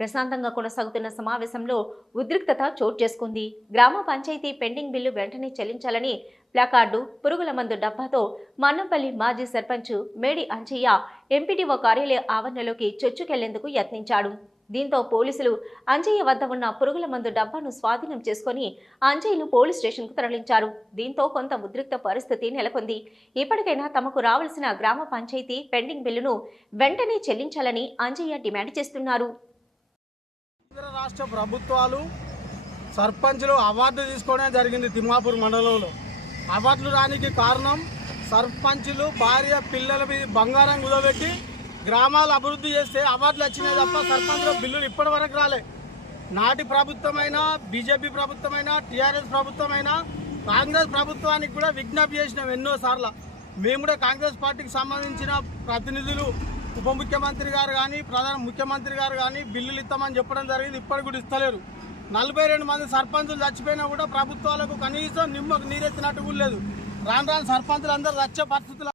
ప్రశాంతంగా కొనసాగుతున్న సమావేశంలో ఉద్రిక్తత చోటు చేసుకుంది. గ్రామ పంచాయతీ పెండింగ్ బిల్లు వెంటనే చెల్లించాలని ప్లాకార్డు, పురుగుల మందు డబ్బాతో మన్నంపల్లి మాజీ సర్పంచ్ మేడి అంజయ్య ఎంపీడీఓ కార్యాలయ ఆవరణలోకి చొచ్చుకెళ్లేందుకు యత్నించాడు. దీంతో పోలీసులు అంజయ్య వద్ద ఉన్న పురుగుల మందు డబ్బాను స్వాధీనం చేసుకుని అంజయ్యను పోలీస్ స్టేషన్కు తరలించారు. దీంతో కొంత ఉద్రిక్త పరిస్థితి నెలకొంది. ఇప్పటికైనా తమకు రావాల్సిన గ్రామ పంచాయతీ పెండింగ్ బిల్లును వెంటనే చెల్లించాలని అంజయ్య డిమాండ్ చేస్తున్నారు. రాష్ట్ర ప్రభుత్వాలు సర్పంచ్లు అవార్డు తీసుకోవడం జరిగింది. తిమ్మాపూర్ మండలంలో అవార్డులు రానికి కారణం సర్పంచ్లు భార్య పిల్లల మీద బంగారం కుదబెట్టి గ్రామాలు అభివృద్ధి చేస్తే అవార్డులు వచ్చినాయి తప్ప సర్పంచ్ల బిల్లులు ఇప్పటి వరకు రాలే. నాటి ప్రభుత్వమైనా, బీజేపీ ప్రభుత్వమైనా, టీఆర్ఎస్ ప్రభుత్వమైనా, కాంగ్రెస్ ప్రభుత్వానికి కూడా విజ్ఞప్తి చేసినాం ఎన్నోసార్లు. మేము కూడా కాంగ్రెస్ పార్టీకి సంబంధించిన ప్రతినిధులు ఉప ముఖ్యమంత్రి గారు కానీ, ప్రధాన ముఖ్యమంత్రి గారు కానీ బిల్లులు ఇస్తామని చెప్పడం జరిగింది. ఇప్పటికి కూడా ఇస్తలేరు. 42 మంది సర్పంచులు చచ్చిపోయినా కూడా ప్రభుత్వాలకు కనీసం నిమ్మకు నీరెత్తినట్టు కూడా లేదు. రాను రాను సర్పంచులు అందరూ వచ్చే పరిస్థితులు